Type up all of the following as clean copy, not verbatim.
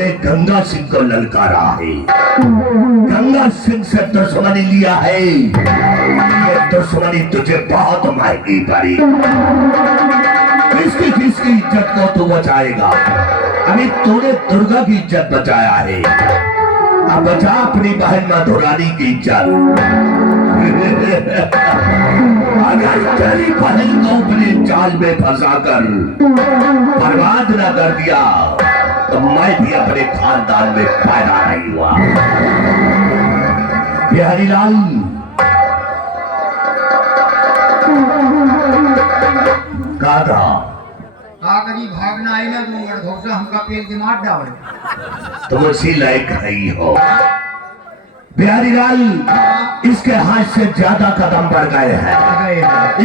तूने गंगा सिंह को ललकारा है, गंगा सिंह से दुश्मनी लिया है, ये दुश्मनी तुझे बहुत महंगी पड़ी। किसकी किसकी इज्जत को तू बचाएगा? अभी तूने दुर्गा की इज्जत बचाया है, अब बचा अपनी बहन मधुरानी की इज्जत। अगर तेरी बहन को अपने जाल में फंसाकर बर्बाद न कर दिया तो मैं भी अपने खानदान में पैदा नहीं हुआ। बिहारी लाल, कहा था करी भागना आई ना तू अड़घौसा हमका पेल के मार डाले। तुम उसी लायक नहीं हो बिहारी लाल। इसके हाथ से ज्यादा कदम बढ़ गए हैं।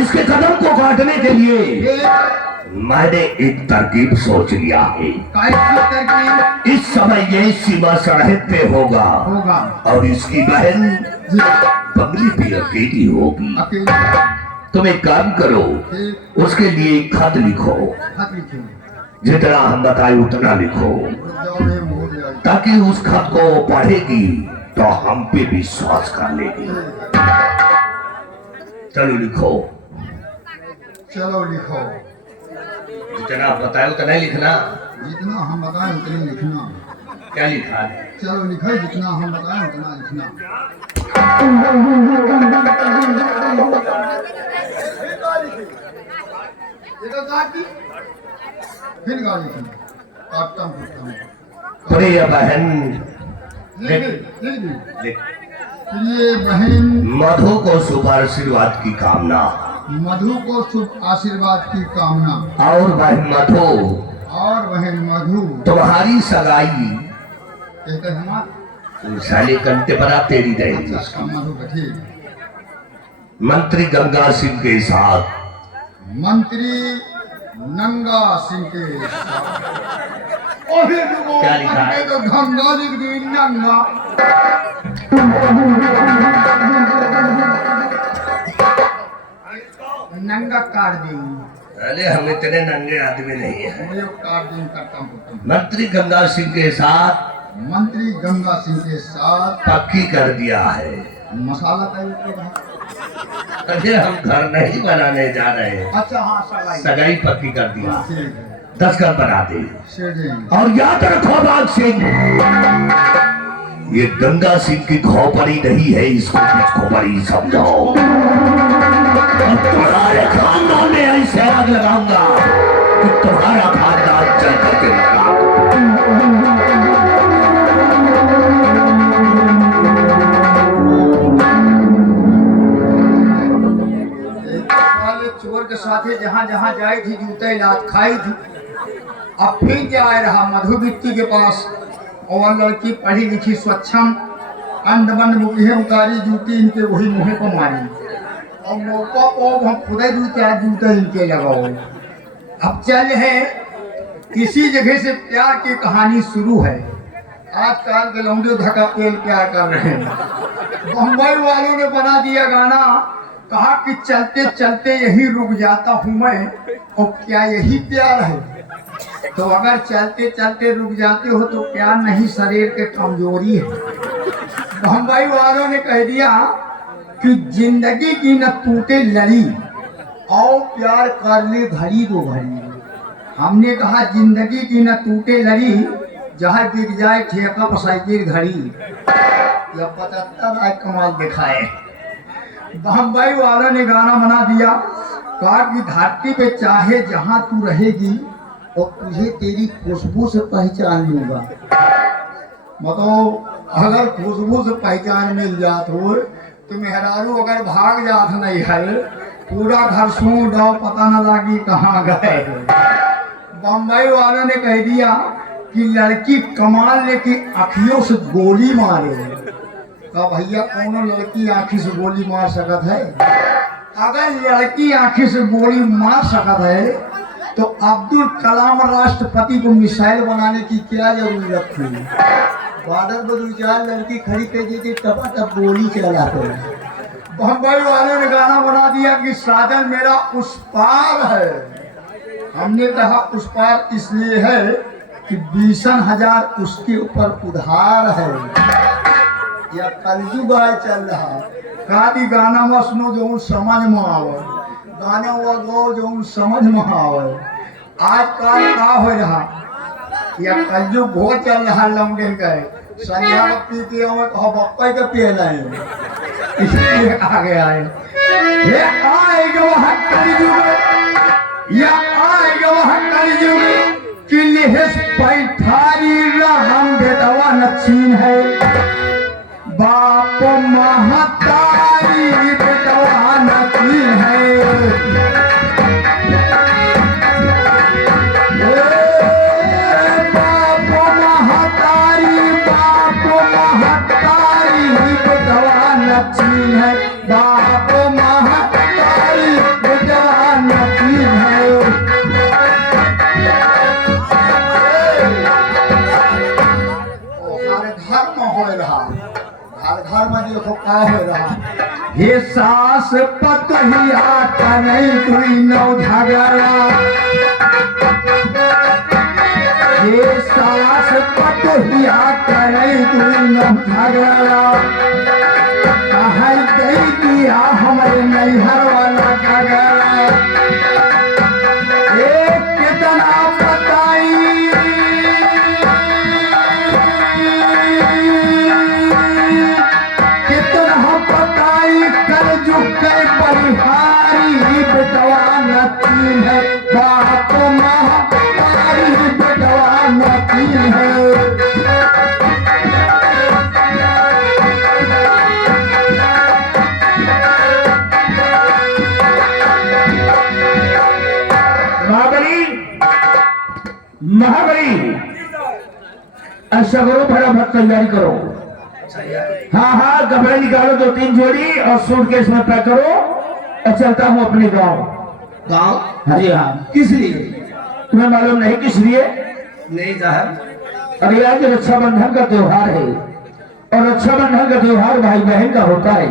इसके कदम को काटने के लिए मैंने एक तरकीब सोच लिया है। इस समय ये सीमा सरहद पे होगा और इसकी बहन बंगली भी अकेली होगी। तुम एक काम करो, उसके लिए खत लिखो, जितना हम बताए उतना लिखो, ताकि उस खत को पढ़ेगी तो हम पे विश्वास कर लेगी। चलो लिखो। चलो लिखो। जितना बताए उतना ही लिखना। जितना हम बताएं उतना लिखना। क्या लिखा है? चलो लिखो, जितना हम बताएं उतना लिखना। फिर गा लिखना। प्रिय बहन, ये बहन मधु को शुभ आशीर्वाद की कामना। मधु को शुभ आशीर्वाद की कामना। और बहन मधु, और बहन मधु तुम्हारी सगाई कहते हमारे साले कंटे पर तेरी रहेगी। मधु बैठी मंत्री गंगा सिंह के साथ। मंत्री नंगा सिंह के क्या लिखा है? तो गंगा जी की नंगा। नंगा काट देंगे। अरे हम इतने नंगे आदमी नहीं है। मैं काट देंगे करता हूँ। मंत्री गंगा सिंह के साथ। मंत्री गंगा सिंह के साथ पक्की कर दिया है। मसाला का अरे हम घर नहीं बनाने जा रहे हैं। अच्छा हाँ सगाई सगाई पक्की कर दिया। ठीक है। 10 घर बना दे। शेर और याद रखो बाग सिंह, ये गंगा सिंह की खोपड़ी नहीं है, इसको कुछ खोपड़ी समझो। और तुम्हारे खानदान में ऐसे आग लगाऊंगा कि तुम्हारा खानदान चल करके चोर के साथ जहाँ जहाँ जाए थी जूते इलाज खाई थी। अब फिर जाए रहा मधुबिट्टी के पास, और लड़की पढ़ी लिखी स्वच्छम अंध बंद मुखी उतारी जूती इनके वही मुँह को मारी और मौका को हम खुदे जूते इनके लगाओ। अब चल है इसी जगह से प्यार की कहानी शुरू है। आजकल के लौंडे धक्का पेल प्यार कर रहे हैं। बम्बई वालों ने बना दिया गाना, कहा कि चलते चलते यही रुक जाता हूँ मैं, और क्या यही प्यार है? तो अगर चलते चलते रुक जाते हो तो प्यार नहीं, शरीर के कमजोरी है। बम्बई वालों ने कह दिया कि जिंदगी की न टूटे लड़ी और प्यार कर ले घड़ी दो घड़ी। हमने कहा जिंदगी की न टूटे लड़ी, जहाँ बिक जाए ठेका पर साइकिल घड़ी। या 75 आज कमाल दिखाए। बम्बई वालों ने गाना बना दिया, कहा कि धरती पे चाहे जहां तू रहेगी और तुझे तेरी खुशबू से पहचान लूंगा। मतलब अगर खुशबू से पहचान मिल जात हो तो मेहरारू अगर भाग जात नहीं है, पूरा घर सूं जाओ पता न लगी कहाँ गए। बम्बई वालों ने कह दिया कि लड़की कमाल लेके आँखियों से गोली मारे। का भैया कौन लड़की आँखी से गोली मार सकत है? अगर लड़की आँखी से गोली मार सकत है तो अब्दुल कलाम राष्ट्रपति को मिसाइल बनाने की क्या जरूरत थी? बॉर्डर पर 2-4 लड़की खड़ी कर दी थी, टपा टप गोली चला कर। बम्बई वालों ने गाना बना दिया कि साजन मेरा उस पार है। हमने कहा उस पार इसलिए है कि 20,000 उसके ऊपर उधार है। या कलयुग आए चल रहा कादी गाना में सुनो जो समझ में आवे, गाना वो गो जो समझ में आवे। आजकल का हो रहा या कलयुग हो चल रहा लंबे गए संध्या पी के और बप्पे के पिए लाए इसलिए आगे आए। ये आएगा वह कलयुग या आएगा वह कलयुग कि लिहिस पैठारी राम बेटवा नचीन है, बाप महतारी बेटवा नचीन है। बाप महतारी बेटवा नचीन है। घर में हो रहा घर में देखो का हो रहा हे सास पतहिया तनई तुई नौ झगड़ा, हे सास पतहिया तनई तुई नौ झगड़ा, कहाई दे दिया हमारे नैहर वाला झगड़ा। एक कितना बताई बलिहारी बेटवा नचीन है, बाप महतारी बेटवा नचीन है। महाबली ऐसा करो, फटाफट तैयारी करो। हाँ कपड़े निकालो 2-3 जोड़ी और सूटकेस में पैक करो और चलता हूँ अपने गांव। गांव? हाँ जी हाँ। किस लिए? तुम्हें मालूम नहीं किस लिए? नहीं साहब। अरे आज रक्षाबंधन का त्योहार है और रक्षाबंधन का त्योहार भाई बहन का होता है।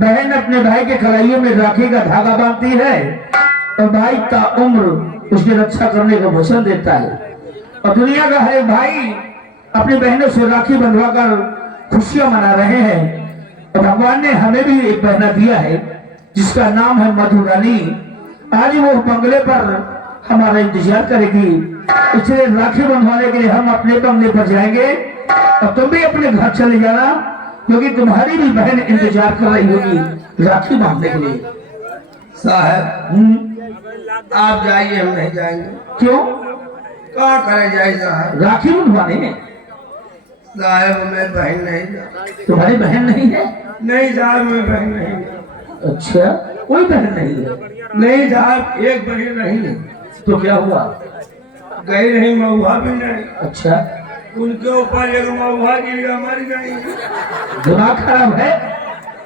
बहन अपने भाई के कलाइयों में राखी का धागा बांधती है और भाई का उम्र उसकी रक्षा करने का वचन देता है। और दुनिया का हर भाई अपनी बहनों से राखी बंधवा कर खुशियां मना रहे हैं। और भगवान ने हमें भी एक बहना दिया है जिसका नाम है मधुरानी। आज वो बंगले पर हमारा इंतजार करेगी, इसलिए राखी बंधवाने के लिए हम अपने बंगले पर जाएंगे और तुम भी अपने घर चले जाना क्योंकि तुम्हारी भी बहन इंतजार कर रही होगी राखी बांधने के लिए। साहब आप जाइए, हम नहीं जाएंगे। क्यों? क्या करे जाए साहब? राखी बंधवाने में? साहब मैं बहन नहीं जा। तुम्हारी बहन नहीं है? नहीं साहब मैं बहन नहीं। अच्छा कोई बहन नहीं है? नहीं साहब एक बहन नहीं। तो क्या हुआ? गई नहीं, महुआ भी नहीं। अच्छा उनके ऊपर एक महुआ गिर गया, मर गई। दिमाग खराब है?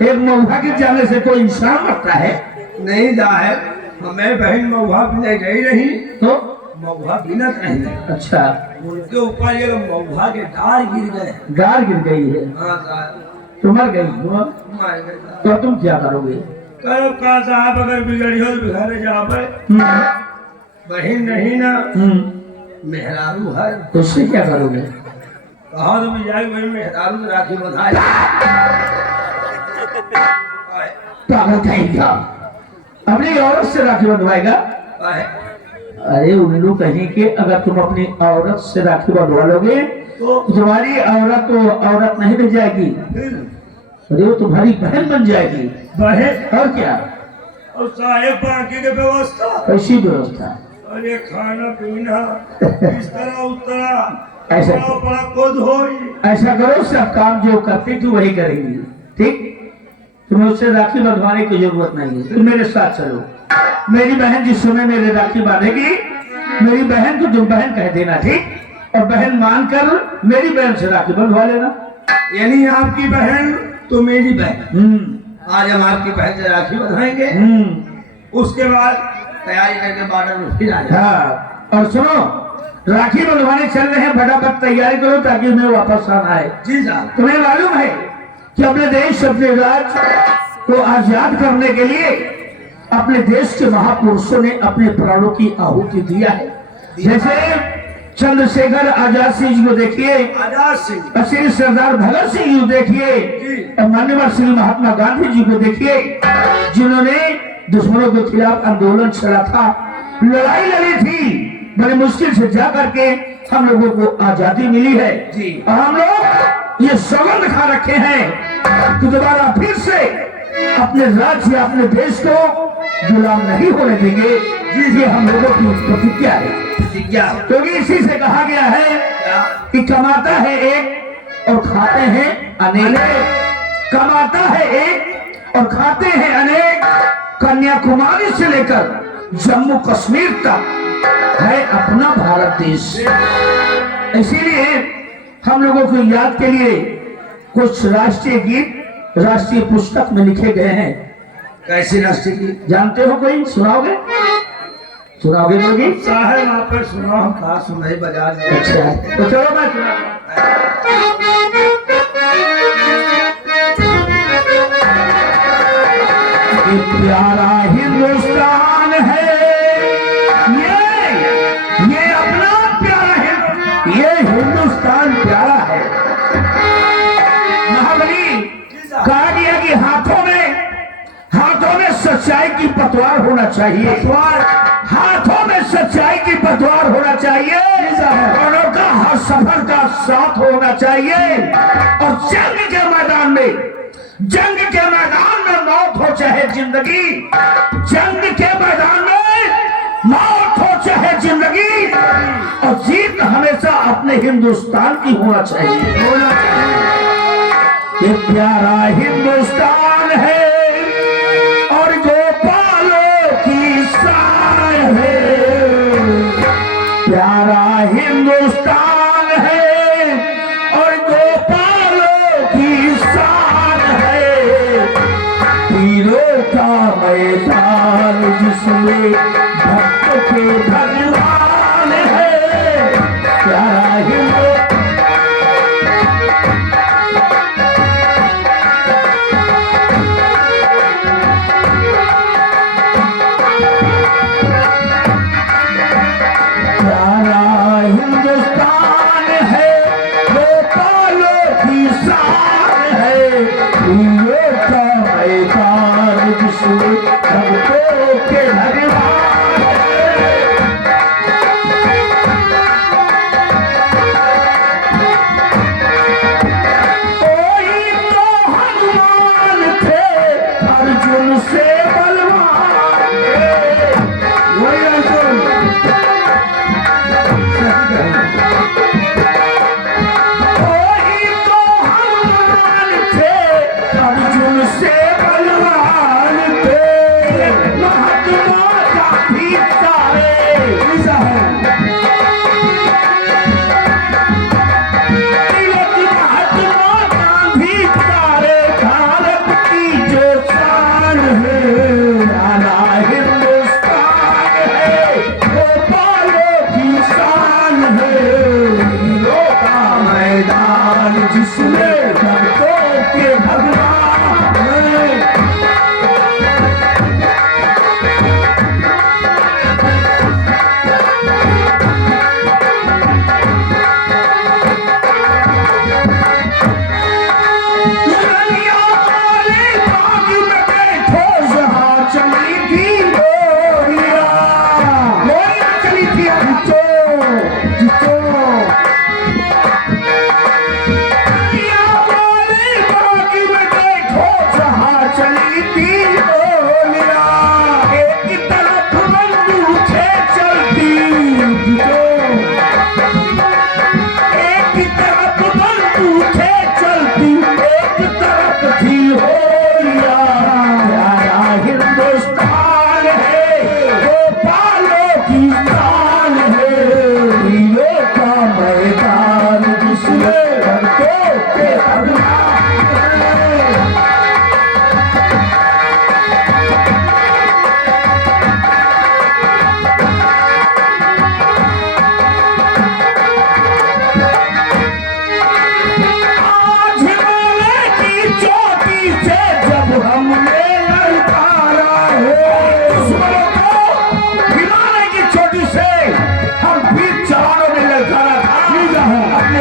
एक महुआ के जाने से कोई इंसान मरता है? नहीं साहब हमें बहन महुआ भी नहीं गई नहीं तो महुआ बिनत नहीं। अच्छा उनके ऊपर एक महुआ के डार गिर गए। डार गिर गई है? हाँ साहब। तो मर गई? मर गए। तो तुम क्या करोगे? करो का साहब, अगर बिगड़ी हो तो घर जाओ। बहन नहीं ना मेहरारू है, तो उससे क्या करोगे? कहा तो भी जाए वही मेहरारू में राखी बंधाए। पागल कहेगा अपनी औरत से राखी बंधवाएगा? अरे उल्लू कहीं के अगर तुम अपनी औरत से राखी बंधवा लोगे तो तुम्हारी औरत तो औरत नहीं बन जाएगी, अरे वो तुम्हारी बहन बन जाएगी। बहन? और क्या? और साहेब बाकी की व्यवस्था? ऐसी व्यवस्था? अरे खाना पीना इस तरह उस तरह ऐसा बड़ा खुद हो। ऐसा करो, सब काम जो करती तू वही करेगी, ठीक? तुम्हें उससे राखी बंधवाने की जरूरत नहीं है। तुम मेरे साथ चलो, मेरी बहन जिस समय मेरे राखी बांधेगी मेरी बहन को तुम बहन कह देना, ठीक? और बहन मानकर मेरी बहन से राखी बंधवा लेना। यानी आपकी बहन तो मेरी बहन। आज हम आपकी बहन से राखी बंधवाएंगे, उसके बाद तैयारी करके बॉर्डर में फिर आ जाए। हाँ और सुनो, राखी बंधवाने चल रहे हैं, फटाफट तैयारी करो ताकि मैं वापस आना है। जी साहब। तुम्हें मालूम है कि अपने देश अपने राज्य को आजाद करने के लिए अपने देश के महापुरुषों ने अपने प्राणों की आहुति दिया है। जैसे चंद्रशेखर आजाद सिंह जी को देखिए, आजाद सिंह श्री सरदार भगत सिंह जी को देखिए, और माननीय श्री महात्मा गांधी जी को देखिए, जिन्होंने दुश्मनों के खिलाफ आंदोलन चला था, लड़ाई लड़ी थी, बड़े मुश्किल से जा करके हम लोगों को आजादी मिली है जी। और हम लोग ये सौगंध खा रखे हैं कि दोबारा फिर से अपने राज्य अपने देश को गुलाम नहीं होने देंगे। ये हम लोगों की प्रतिज्ञा है, क्योंकि इसी से कहा गया है कि कमाता है एक और खाते हैं अनेक, कमाता है एक और खाते हैं अनेक। कन्याकुमारी से लेकर जम्मू कश्मीर तक है अपना भारत देश। इसीलिए हम लोगों को याद के लिए कुछ राष्ट्रीय गीत राष्ट्रीय पुस्तक में लिखे गए हैं। कैसे राष्ट्रीय गीत जानते हो, कोई सुनाओगे? सुनाओगे लोगी? साहब आप पर सुना, हम कहा सुनाई बाजार में। अच्छा, तो चलो मैं सुनाता हूं। प्यारा हिंदुस्तान है ये अपना प्यारा है, ये हिंदुस्तान प्यारा है। महाबली कहा गया कि हाथों में सच्चाई की पतवार होना चाहिए, हाथों में सच्चाई की पतवार होना चाहिए, और का हर सफर का साथ होना चाहिए। और जंग के मैदान में मौत हो चाहे जिंदगी, जंग के मैदान में मौत हो चाहे जिंदगी, और जीत हमेशा अपने हिंदुस्तान की होना चाहिए। ये प्यारा हिंदुस्तान है और गोपालों की शान है, प्यारा हिंदुस्तान है और गोपालों की शान है। तीरों का मैदान जिसमें भक्त के भगवान है, प्यारा हिंदुस्तान। महात्मा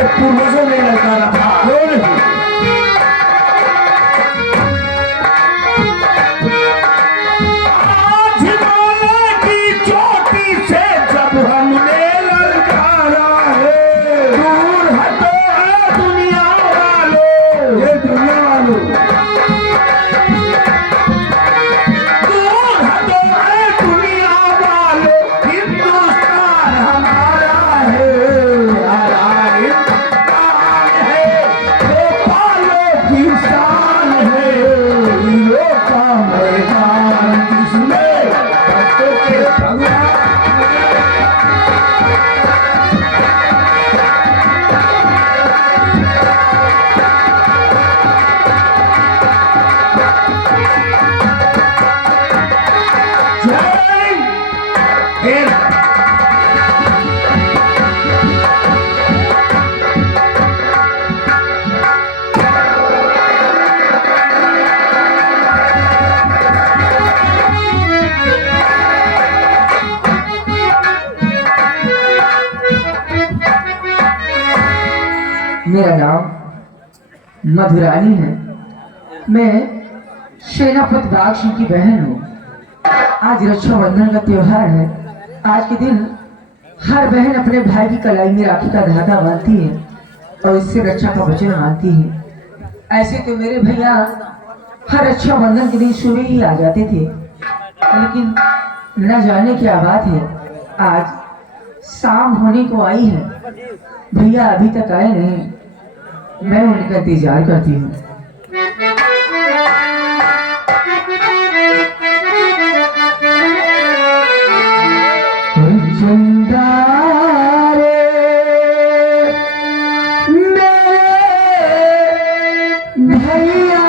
पूर्वजों ने ललकारा था। आज हिमालय की चोटी से जब हमने ललकारा है, दूर हटो है दुनिया वालों, ये दुनिया वालों, दूर हटो है दुनिया वालों, हिंदुस्तान हमारा है, हमारा हिंदुस्तान है, गोपालों की शान है, हीरो का मैदान जिसमें भक्तों के भगवान। जय हिंद। मेरा नाम मधुरानी है। मैं सेनापति बाग सिंह की बहन हूँ। आज रक्षाबंधन का त्योहार है। आज के दिन हर बहन अपने भाई की कलाई में राखी का धागा बांधती है और इससे रक्षा का वचन मानती है। ऐसे तो मेरे भैया हर रक्षाबंधन के दिन सुबह ही आ जाते थे, लेकिन न जाने क्या बात है, आज शाम होने को आई है, भैया अभी तक आए नहीं। मैं उनका इंतजार करती हूँ। चंदा रे मेरे भैया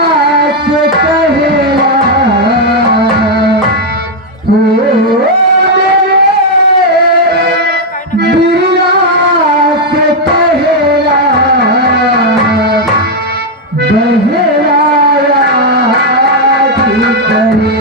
से कहेला, हो मेरे बिरला से कहेला, बहराया की करे,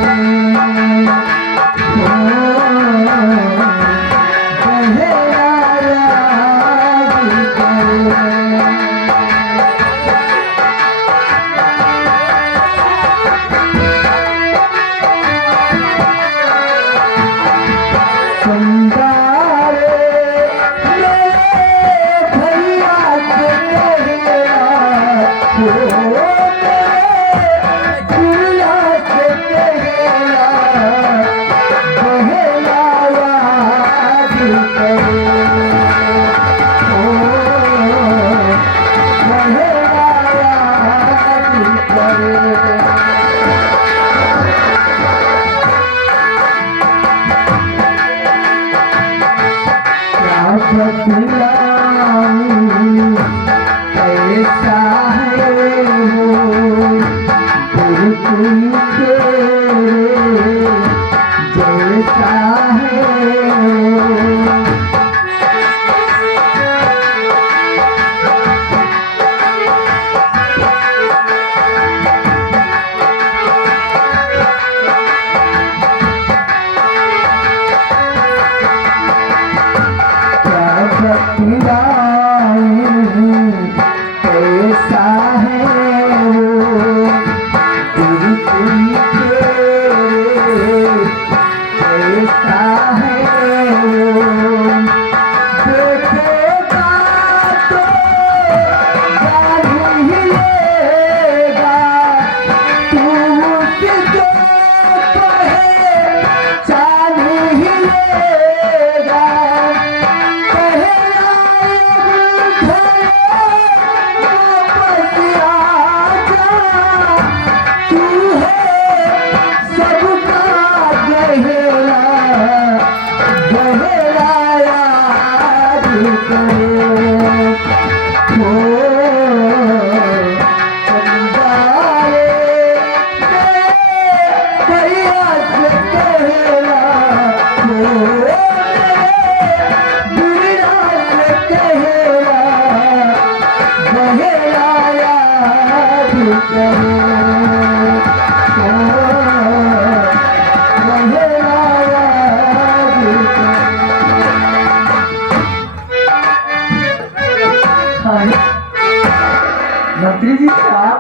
भगवान। मंत्री जी साहब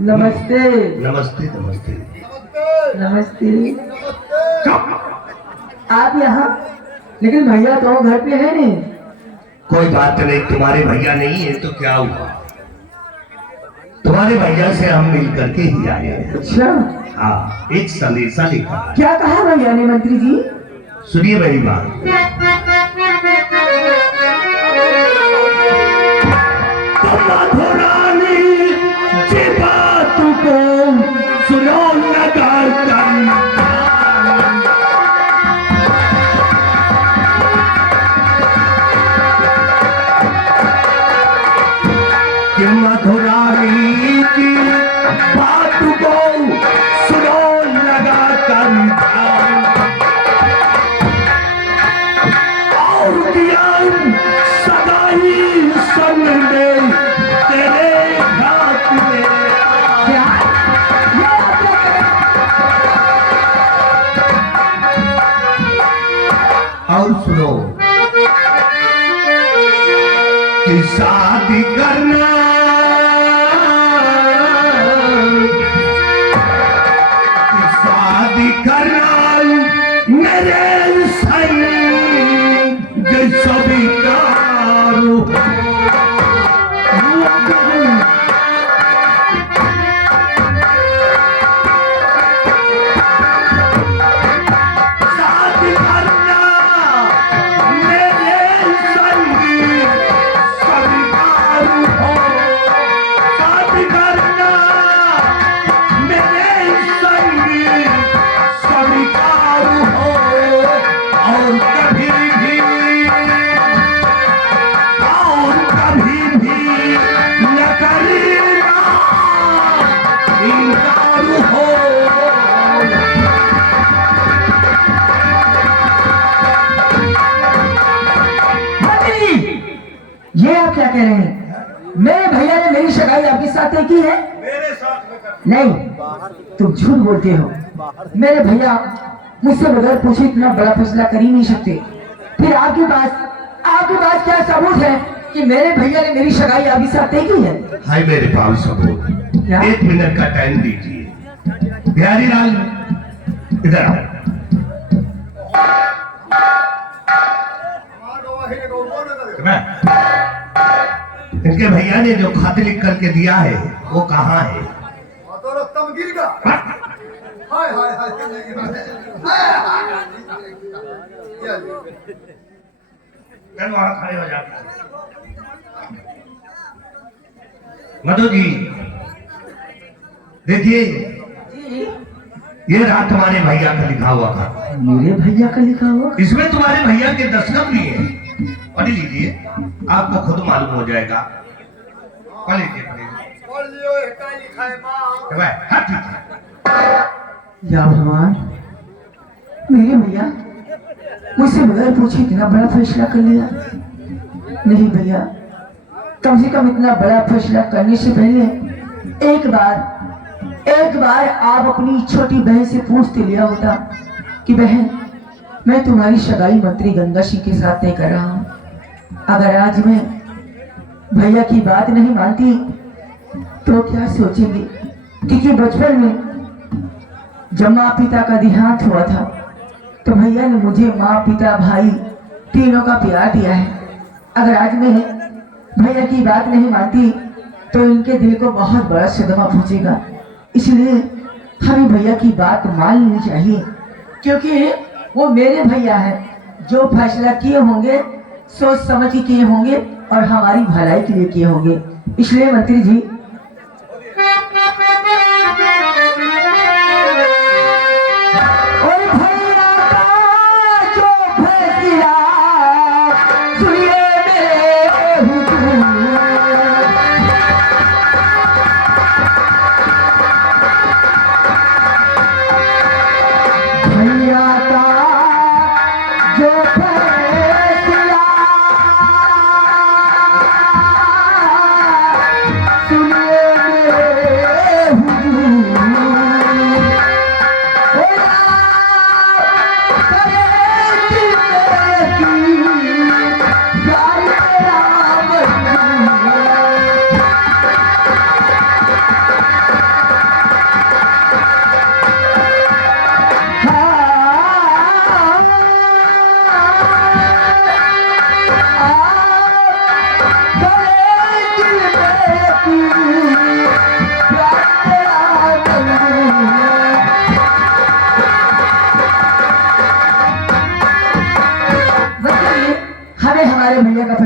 नमस्ते। नमस्ते नमस्ते। नमस्ते। आप यहाँ, लेकिन भैया तो घर पे है नहीं। कोई बात नहीं, तुम्हारे भैया नहीं है तो क्या हुआ, तुम्हारे भैया से हम मिल करके ही आए हैं। अच्छा, हाँ, एक संदेशा लिखा है। क्या कहा भैया ने मंत्री जी? सुनिए मेरी बात। मधुरानी की बात को सुनो नगर कि मधुरानी की बात को सुनो लगा कर और ज्ञान सदाई संग में तेरे हाथ में। क्या? ये आप क्या कह रहे हैं? और सुनो कि शादी करना मेरे संग सभी कारू शादी करना मेरे संग सभी कारू हो, शादी करना मेरे संग सभी कारू हो, और कभी भी न करेगा इनकार हो। मंत्री, ये आप क्या कह रहे हैं? मेरे भैया ने मेरी सगाई आपके साथ तय की है? मेरे साथ में कर। नहीं, तुम झूठ बोलते हो। मेरे भैया मुझसे बगैर पूछे इतना बड़ा फैसला कर ही नहीं सकते। फिर आपके पास क्या सबूत है कि मेरे भैया ने मेरी सगाई आपके साथ तय की है? हाय मेरे पास सबूत। क्या? 1 मिनट का टाइम दीजिए। बिहारी लाल इधर आओ। मैं इनके भैया ने जो खत लिख करके दिया है वो कहाँ है? रस्तम गिर गया। हाय हाय हाय चल वहां खड़े हो जाते। मधु जी देखिए, ये रहा तुम्हारे भैया का लिखा हुआ था। मेरे भैया का लिखा हुआ? इसमें तुम्हारे भैया के दस्तखत भी है। पढ़ लीजिए, आपको खुद मालूम हो जाएगा। पढ़ लीजिए, पढ़ लीजिए। बोल लियो क्या लिखा है मां? हाँ ठीक है। या भगवान, मेरे भैया मुझसे बगैर पूछे इतना बड़ा फैसला कर लिया। नहीं भैया, कम से कम इतना बड़ा फैसला करने से पहले एक बार आप अपनी छोटी बहन से पूछते लिया होता कि बहन, मैं तुम्हारी सगाई मंत्री गंगा सिंह के साथ तय कर रहा हूँ। अगर आज मैं भैया की बात नहीं मानती तो क्या सोचेंगे? क्योंकि बचपन में जब माँ पिता का देहांत हुआ था तो भैया ने मुझे माँ पिता भाई तीनों का प्यार दिया है। अगर आज मैं भैया की बात नहीं मानती तो इनके दिल को बहुत बड़ा सदमा पहुंचेगा। इसलिए हमें भैया की बात मान लेनी चाहिए, क्योंकि वो मेरे भैया हैं। जो फैसला किए होंगे सोच समझ के किए होंगे और हमारी भलाई के लिए किए होंगे। इसलिए मंत्री जी, सुनिए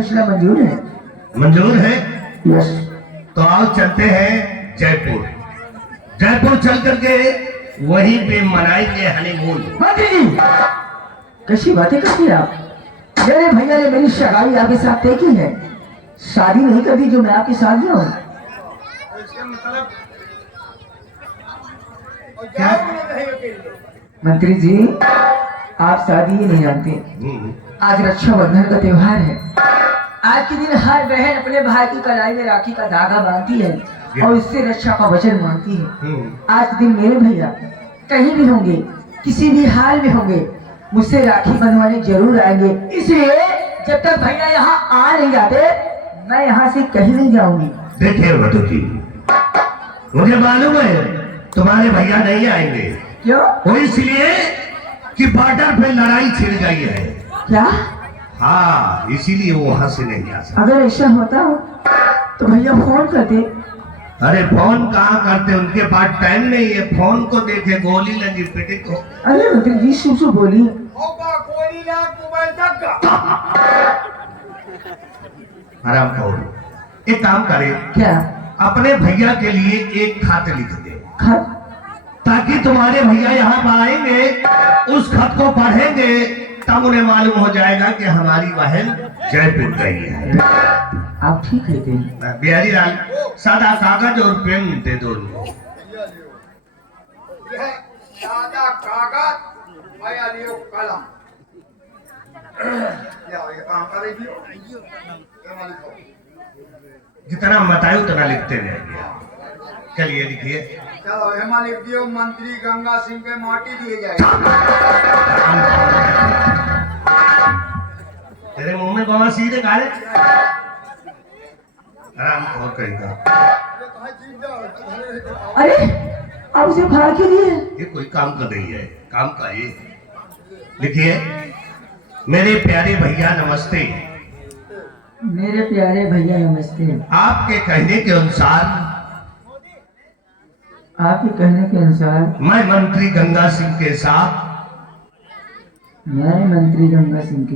फैसला मंजूर है। मंजूर है? यस। तो आओ चलते हैं जयपुर। जयपुर चल करके वहीं पे मनाएंगे हनीमून। मंत्री जी कैसी बातें करती हैं आप? मेरे भैया ने मेरी सगाई आपके साथ तय की है, शादी नहीं कर दी जो मैं आपके साथ जाऊं। क्या? मंत्री जी आप शादी ही नहीं जानते। आज रक्षाबंधन का त्योहार है। आज के दिन हर बहन अपने भाई की कलाई में राखी का धागा बांधती है और इससे रक्षा का वचन मांगती है। आज के दिन मेरे भैया कहीं भी होंगे, किसी भी हाल में होंगे, मुझसे राखी बंधवाने जरूर आएंगे। इसलिए जब तक भैया यहाँ आ नहीं जाते मैं यहाँ से कहीं नहीं जाऊंगी। देखिए मधु जी, मुझे मालूम है तुम्हारे भैया नहीं आएंगे। क्यों? वो इसलिए कि बॉर्डर पे लड़ाई छिड़ गई है। क्या? हाँ, इसीलिए वो वहां से नहीं आ सकते। अगर ऐसा होता तो भैया फोन करते। अरे फोन कहाँ करते, उनके पास टाइम नहीं है। फोन को देखे गोली लगी पिटे को। अरे मंत्री जी शुभ शुभ बोलिए। आराम करो। एक काम करे, क्या? अपने भैया के लिए एक खत लिख दे, खत? ताकि तुम्हारे भैया यहाँ आएंगे, उस खत को पढ़ेंगे, तब उन्हें मालूम हो जाएगा कि हमारी बहन जयपुर गई है। आप ठीक कहते हैं। बिहारी लाल, सादा कागज और पेन दे दो उनको। सादा कागज आया लियो कलम। ये काम कर रही हो? जितना बताए उतना लिखते रहेंगे। चलिए लिखिए। चलो हेमा लिख दियो, मंत्री गंगा सिंह के माटी दिए जाए। तेरे मुंह में बाबा सीधे गाले आराम और करेगा। अरे आप उसे भाग के लिए। ये कोई काम कर रही है, काम का ये लिखिए। मेरे प्यारे भैया नमस्ते। मेरे प्यारे भैया नमस्ते। आपके कहने के अनुसार, आपके कहने के अनुसार मैं मंत्री गंगा सिंह के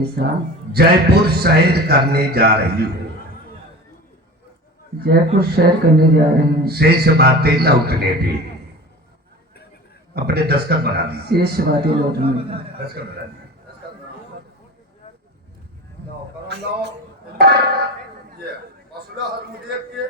साथ जयपुर सैर करने जा रही हूँ। जयपुर सैर करने जा रहे हैं। शेष बातें लौटने भी। अपने दस्तखत बना दी। शेष बातें लौटने। दस्तखत बना दी। ये मसला हर मुझे के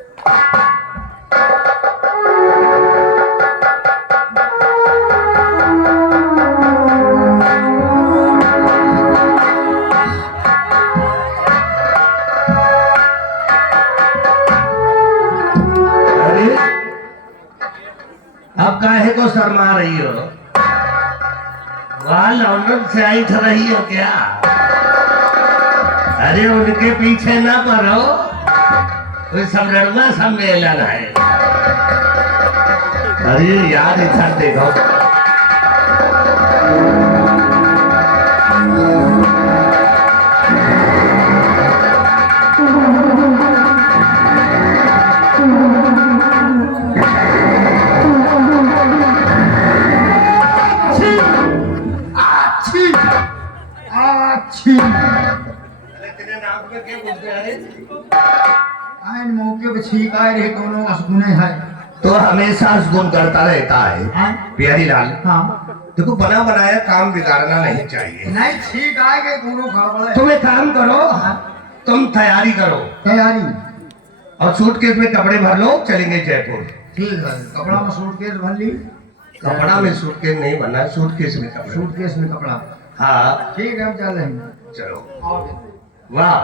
अब काहे को शर्मा रही हो? वहां लौंडन से आई था रही हो क्या? अरे उनके पीछे ना पड़ो, कोई सब लड़ना सम्मेलन है। अरे यार इधर देखो। आइन मौके पे छीक आए रहे दोनों असगुने है। तो हमेशा गुण करता रहता है प्यारी लाल। हाँ देखो, बना बनाया काम बिगाड़ना नहीं चाहिए। नहीं छीक आए गए दोनों खड़बड़े। तुम एक काम करो, तुम तैयारी करो तैयारी और सूटकेस में कपड़े भर लो, चलेंगे जयपुर। ठीक है। कपड़ा में सूटकेस भर ली। कपड़ा में सूटकेस नहीं भरना, सूटकेस में कपड़े। सूटकेस में कपड़ा। हाँ ठीक है हम चल रहे हैं। चलो। आओ। वाह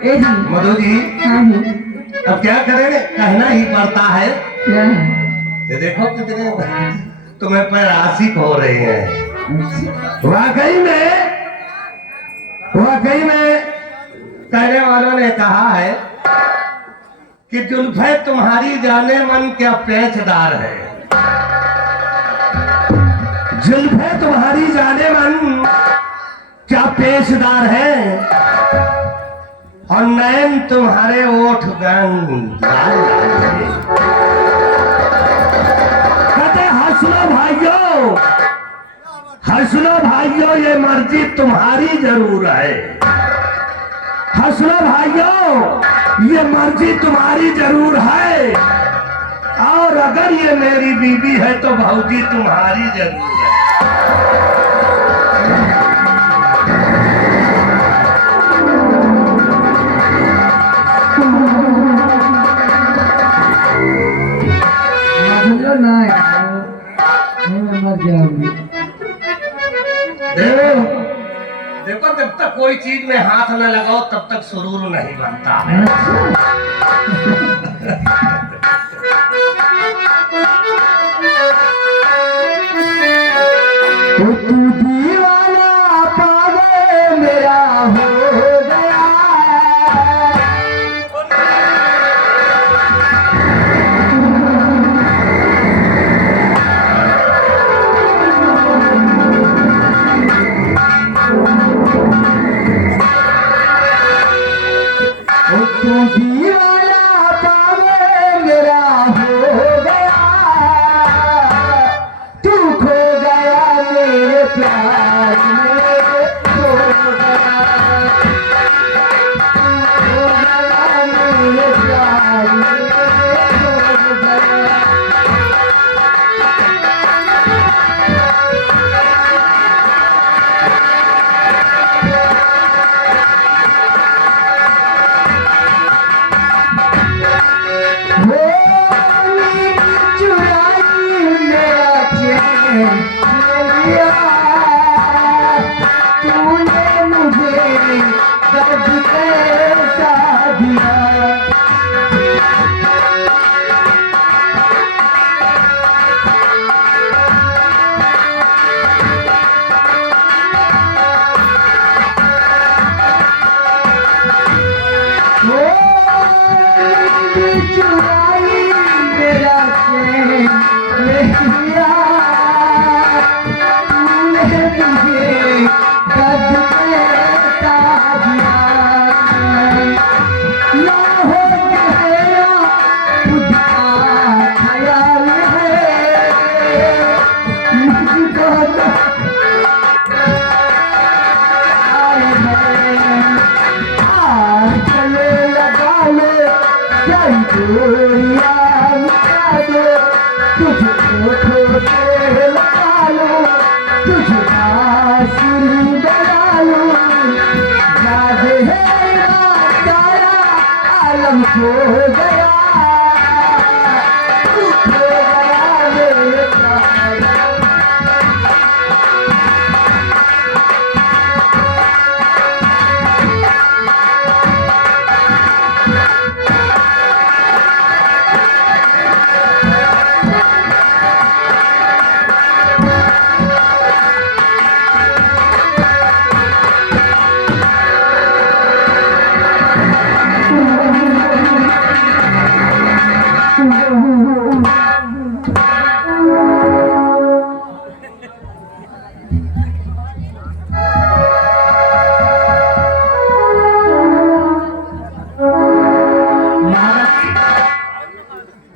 ए जी। मधु जी, हाँ जी। अब क्या करें, कहना ही पड़ता है। क्या है? ये देखो कितने तुम्हें पर आशिक हो रहे हैं। वाकई में कहने वालों ने कहा है कि जुल्फे तुम्हारी जाने मन क्या पेचदार है। जुल्फे तुम्हारी जाने मन क्या पेचदार है, और नैन तुम्हारे ओठ गंग लाल लाल है। कहते हंसलो भाइयों, ये मर्जी तुम्हारी जरूर है। हंस लो भाइयों, ये मर्जी तुम्हारी जरूर है, और अगर ये मेरी बीवी है तो भौजी तुम्हारी जरूर है। देखो जब तक कोई चीज में हाथ न लगाओ तब तक सुरूर नहीं बनता है। तो तू दीवाना पागल मेरा हो गया। तू दीवाना पागल मेरा हो गया। तू खो गया मेरे प्यार में, खो गया मेरे प्यार में, खो गया। तूने मुझे दर्द कैसा दिया। चुराई मेरा चैन ले लिया। तूने मुझे दर्द कैसा दिया। ना हो तेरा खुद का ख्याल है, मुझको तो आए हैं। चले लगा ले गोरिया मिटा दो, तुझको ठोके लगा लो, तुझे आंसू बना लो। याद है सारा आलम खो गया, खो गया मेरे प्यार।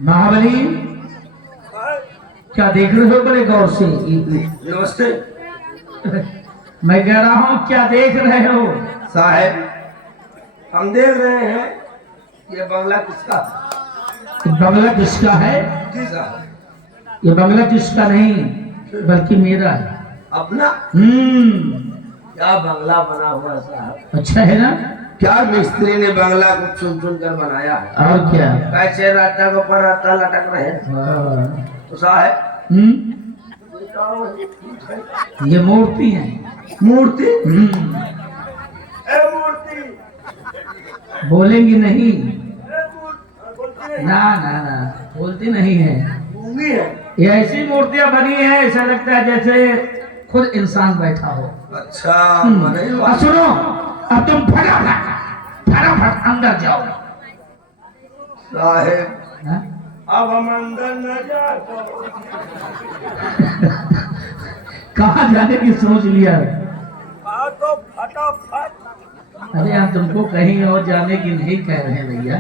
महाबली, क्या देख रहे हो बड़े गौर से? नमस्ते मैं कह रहा हूँ क्या देख रहे हो? साहब, हम देख रहे हैं ये बंगला किसका है। बंगला किसका है? जी साहब। ये बंगला किसका नहीं बल्कि मेरा है। अपना? क्या बंगला बना हुआ है साहब। अच्छा है ना? क्या मिस्त्री ने बंगला को चुन चुन कर बनाया है। और क्या? कैसे रास्ता के ऊपर रास्ता लटक रहे हैं। तो साहब ये मूर्ति है। मूर्ति? बोलेंगी नहीं? ना ना ना, बोलती नहीं है। ये ऐसी मूर्तियां बनी है, ऐसा लगता है जैसे खुद इंसान बैठा हो। अच्छा सुनो, अब तुम फटाफट फटाफट अंदर जाओ। साहेब अब हम अंदर न जा कहाँ जाने की सोच लिया? तो फटाफट। अरे हम तुमको कहीं और जाने की नहीं कह रहे हैं भैया,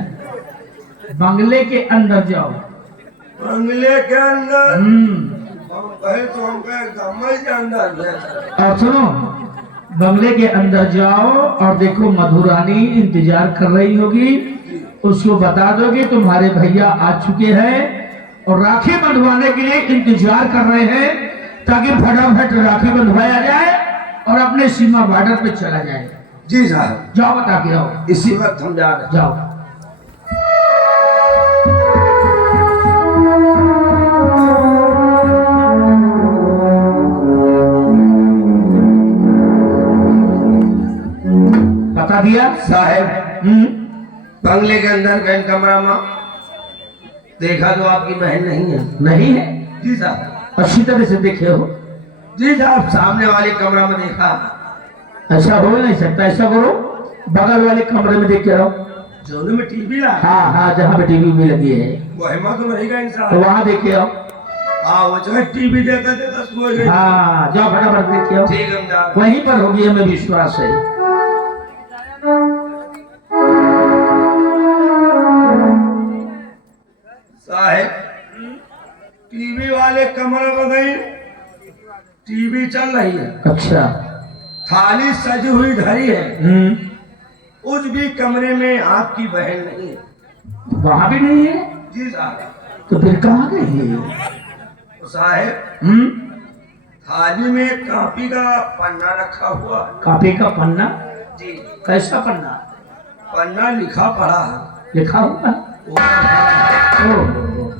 बंगले के अंदर जाओ। बंगले के अंदर? हम कहे तो हम कहे कमरे के अंदर। और सुनो, बंगले के अंदर जाओ और देखो मधुरानी इंतजार कर रही होगी, उसको बता दोगे तुम्हारे भैया आ चुके हैं और राखी बंधवाने के लिए इंतजार कर रहे हैं, ताकि फटाफट राखी बंधवाया जाए और अपने सीमा बॉर्डर पे चला जाए। जी साहब, जाओ बता के आओ। इसी वक्त हम जा रहे हैं। जाओ। बता दिया साहब, बंगले के अंदर गए कमरा में देखा तो आपकी बहन नहीं है। नहीं है? जी साहब। अच्छी तरह से देखे हो? जी साहब, सामने वाले कमरा में देखा। ऐसा हो नहीं सकता, ऐसा करो बगल वाले कमरे में देख के रहो। जोन में टीवी ला। हाँ हाँ, जहाँ पे टीवी भी लगी है वह तो रहेगा तो इंसान। वहाँ देखे आओ। हाँ, वो जो है टीवी देखा देखा सो गए। हाँ, जाओ फटाफट देखे आओ। ठीक, हम जा रहे हैं। वहीं पर होगी, हमें विश्वास है। साहब, टीवी वाले कमरे में गई, टीवी चल रही है, अच्छा। थाली सजी हुई धरी है, उस भी कमरे में आपकी बहन नहीं है। वहाँ भी नहीं है? जी साहब। तो फिर कहाँ गई है? तो साहब, थाली में कापी का पन्ना रखा हुआ है। कापी का पन्ना? जी। कैसा पन्ना? पन्ना लिखा पड़ा है। लिखा हुआ है? वो- ओह,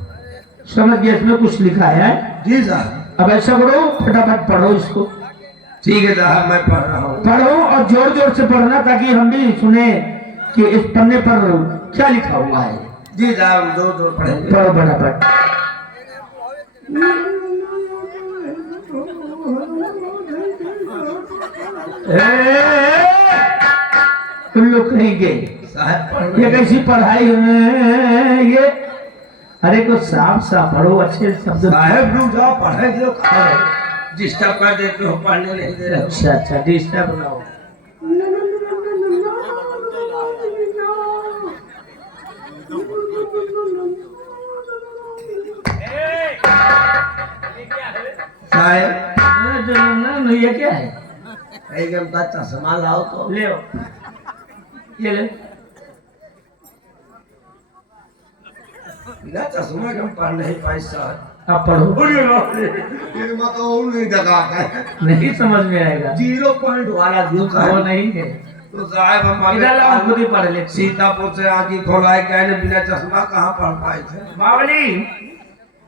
समझ गया, इसमें कुछ लिखा है। जी साहब। अब ऐसा करो, फटाफट पढ़ो इसको। ठीक है साहब, मैं पढ़ रहा हूँ। पढ़ो और जोर जोर से पढ़ना, ताकि हम भी सुने कि इस पन्ने पर क्या लिखा हुआ है। जी साहब, दो दो पढ़ेंगे। पढ़ो फटाफट। तुम लोग कहीं गए? साहब पढ़ ये रहे हैं। कैसी पढ़ाई है ये? अरे को साफ साफ पढ़ो, अच्छे शब्द। साहब रुक जाओ, पढ़े दो। डिस्टर्ब कर देते हो, पढ़ने नहीं दे रहे हो। अच्छा अच्छा, डिस्टर्ब ना हो। साहब, ये क्या है? एकदम का चश्मा लाओ तो। ले आओ, ये ले। बिना चश्मा के हम पढ़ नहीं पाए साहब। आप पढ़ो। ये मतलब नहीं दगा है। नहीं समझ में आएगा। 0 पॉइंट वाला जो का वो है। नहीं है। तो साहब हमारे इधर लाओ, खुद ही पढ़ ले। सीतापुर से आगे खोलाए कहने बिना चश्मा कहाँ पढ़ पाए थे। बावली,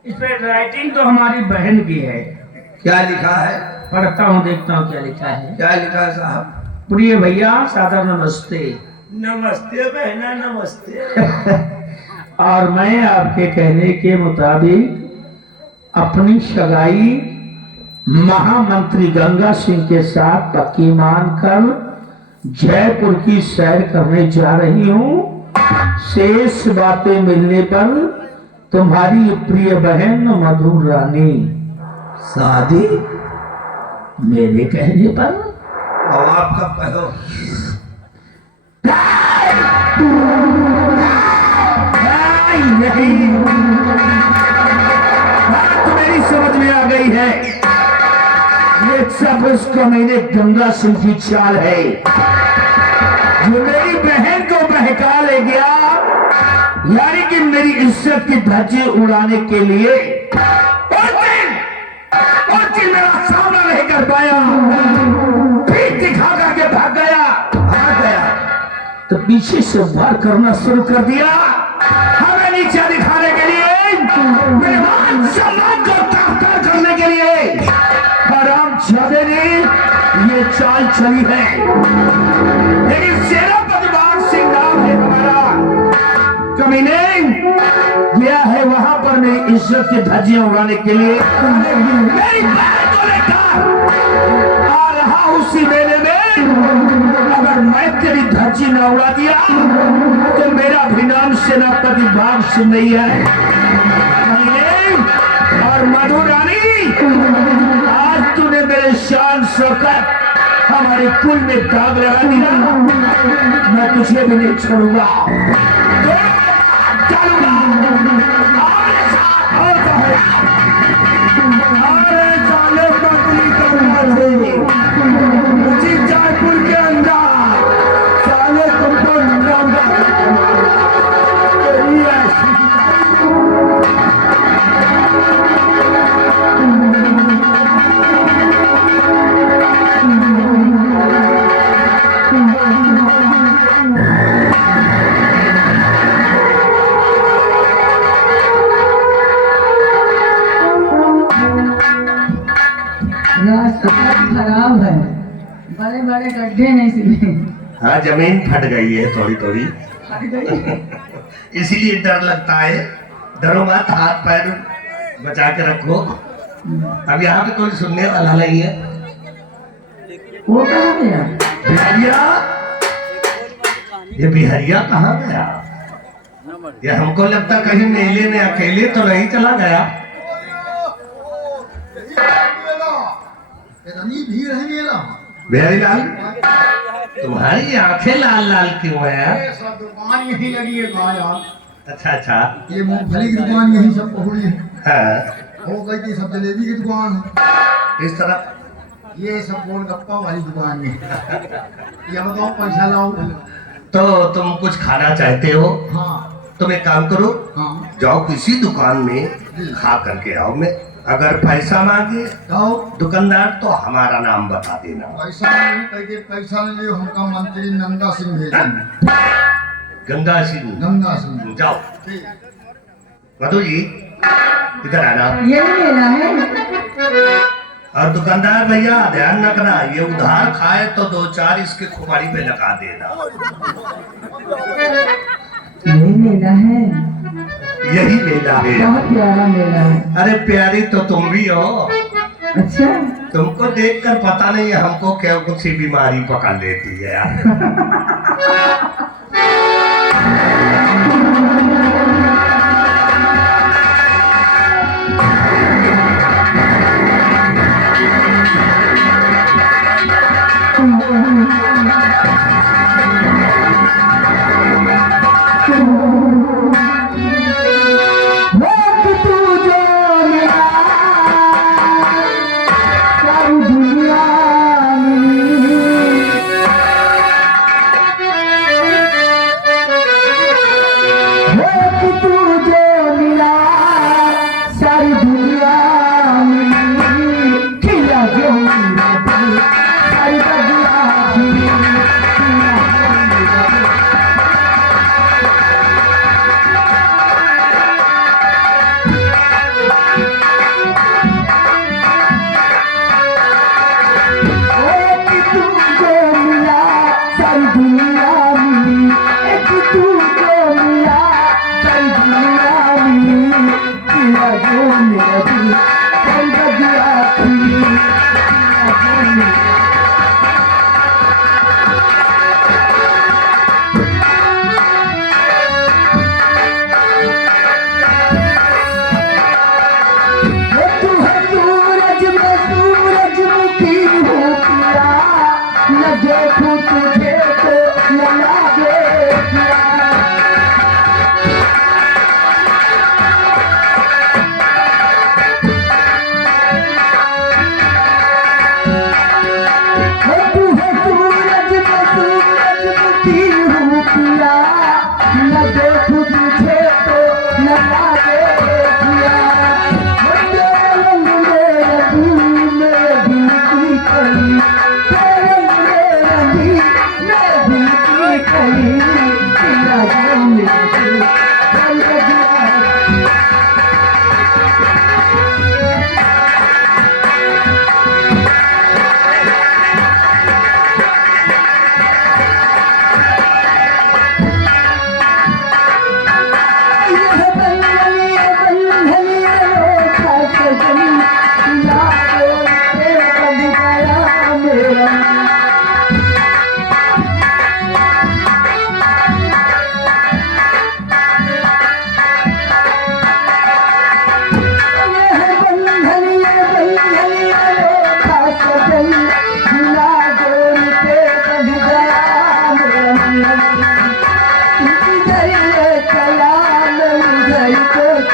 इस पे राइटिंग तो हमारी बहन की है। क्या लिखा है? पढ़ता हूँ, देखता हूँ क्या लिखा है। क्या लिखा है साहब? प्रिय भैया, सादर नमस्ते। नमस्ते बहना, नमस्ते। और मैं आपके कहने के मुताबिक अपनी सगाई महामंत्री गंगा सिंह के साथ पक्की मानकर जयपुर की सैर करने जा रही हूँ। शेष बातें मिलने पर तुम्हारी प्रिय बहन मधुर रानी। शादी मेरे कहने पर? अब आप कब कहो? नहीं, बात मेरी समझ में आ गई है। ये सब उसको मैंने गंगा सिंह की चाल है, जो मेरी बहन को बहका ले गया, यानी कि मेरी इज्जत की धज्जी उड़ाने के लिए। और दिन मेरा सामना नहीं कर पाया, पीठ दिखा करके भाग गया, तो पीछे से वार करना शुरू कर दिया, हमें नीचे दिखाने के लिए, मेरे मान सम्मान को ताकत करने के लिए। हरामजादे ने ये चाल चली है, लेकिन सेनापति बाग सिंह नाम है हमारा, कमीने गया है वहां पर मेरी इज्जत की धज्जियां उड़ाने के लिए। मेरी बहन को लेकर आ रहा उसी मेले में, अगर मैं तेरी धज्जी न उड़ा दिया तो मेरा भी नाम सेनापति बाग सिंह नहीं है। और मधुरानी, आज तूने मेरे शान शौकत हमारे कुल में दाग लगा दिया, मैं तुझे भी नहीं छोड़ूंगा, चलूंगा। अरे साले पत्नी करना चाहिए, हाँ जमीन फट गई है थोड़ी थोड़ी, इसीलिए डर लगता है। डरो मत, हाथ पैर बचा के रखो। अब यहाँ पे कोई सुनने वाला नहीं है। वो कहाँ गया? बिहारिया, ये बिहारिया कहाँ गया? ये हमको लगता कहीं मेले में अकेले तो नहीं चला गया। इतनी भीड़ है मेला। बिहारी लाल, तुम्हारी आंखें लाल लाल क्यों है? ये सब दुकान यही लगी है यार। अच्छा अच्छा। ये मूंगफली की दुकान यही सब पहुंची है। हाँ, हो गई थी सब जलेबी की दुकान है। इस तरह ये सब गोलगप्पा वाली दुकान है। ये बताओ पैसा लाओ। तो तुम कुछ खाना चाहते हो? हाँ तुम एक काम करो, हाँ जाओ किसी दुकान में खा करके आओ। मैं अगर पैसा मांगे जाओ। दुकानदार तो हमारा नाम बता देना। पैसा नहीं कहते, पैसा नहीं लियो, हमका मंत्री नंदा सिंह भेजेंगे। गंगा सिंह, गंगा सिंह जाओ। मधु जी इधर आना। यही मेला है। और दुकानदार भैया ध्यान रखना, ये उधार खाए तो 2-4 इसके खुमारी पे लगा देना। यही मेला है, यही मेला है। बहुत प्यारा मेला है। अरे प्यारी तो तुम भी हो। अच्छा, तुमको देखकर पता नहीं है हमको क्या कुछ सी बीमारी पकड़ लेती है यार।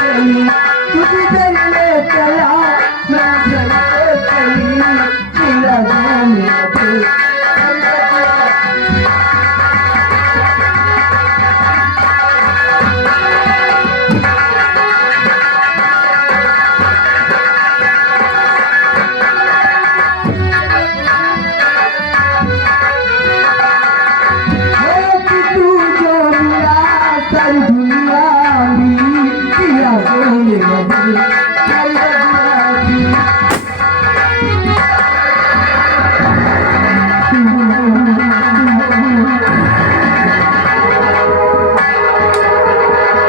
चली